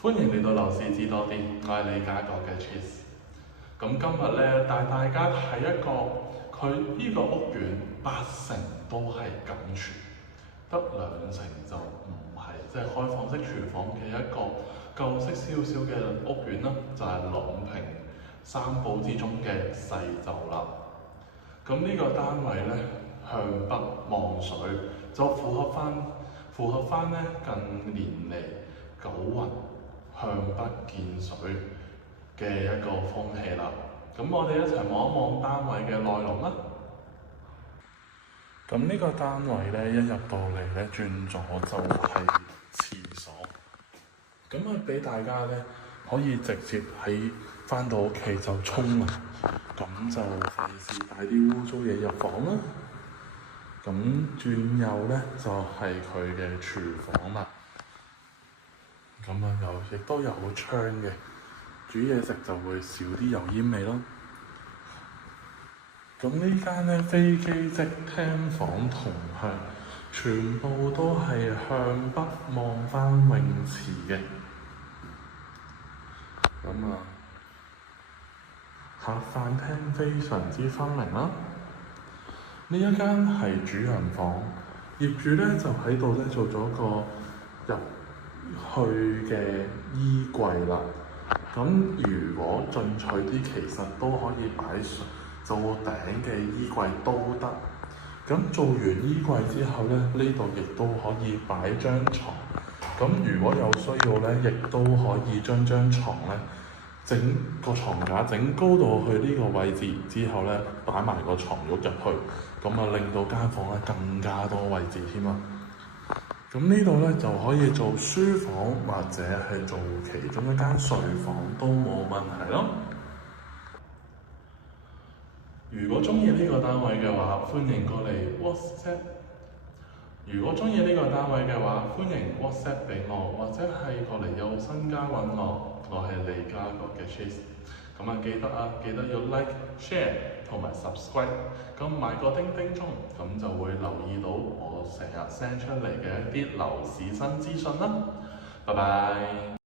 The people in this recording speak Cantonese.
歡迎嚟到樓市知多啲，我係李家國嘅 Cheese。咁今日咧帶大家睇一個佢呢個屋苑80%都係緊廚，得2成就唔係，即係開放式廚房嘅一個舊式少少嘅屋苑啦，就係朗屏三寶之中嘅世就啦。咁呢個單位咧向北望水，就符合翻咧近年嚟九雲向北見水嘅一個風氣啦。咁我哋一齊望一望單位嘅內容啦。咁呢個單位咧，一入到嚟咧，轉左就係廁所。咁啊，俾大家咧可以直接喺返到屋企就沖涼，咁就費事帶啲污糟嘢入房啦。咁轉右咧就係佢嘅廚房啦。咁啊，亦都有窗嘅，煮嘢食就會少啲油煙味咯。咁呢間咧飛機式廳房同向，全部都係向北望返泳池嘅。咁啊，客飯廳非常之分明啦。呢一間係主人房，業主咧就喺度咧做咗個入去嘅衣櫃啦。咁如果進取啲，其實都可以擺上做頂嘅衣櫃都得。咁做完衣櫃之後咧，呢度亦都可以擺張床。咁如果有需要咧，亦都可以將張床咧整個床架整高到去呢個位置之後咧，擺埋個床褥入去，咁啊令到間房咧更加多位置添啊！咁呢度咧就可以做書房或者係做其中一間睡房都冇問題咯。如果中意呢個單位嘅話，歡迎過嚟 WhatsApp。如果中意呢個單位嘅話，歡迎 WhatsApp 俾我，或者係過嚟有新家揾我。我係李家國嘅 Cheese。咁啊，記得要 Like、Share 同埋 Subscribe。咁買個叮叮鐘，咁就會留意到我成日 send 出嚟嘅一啲樓市新資訊啦。拜拜。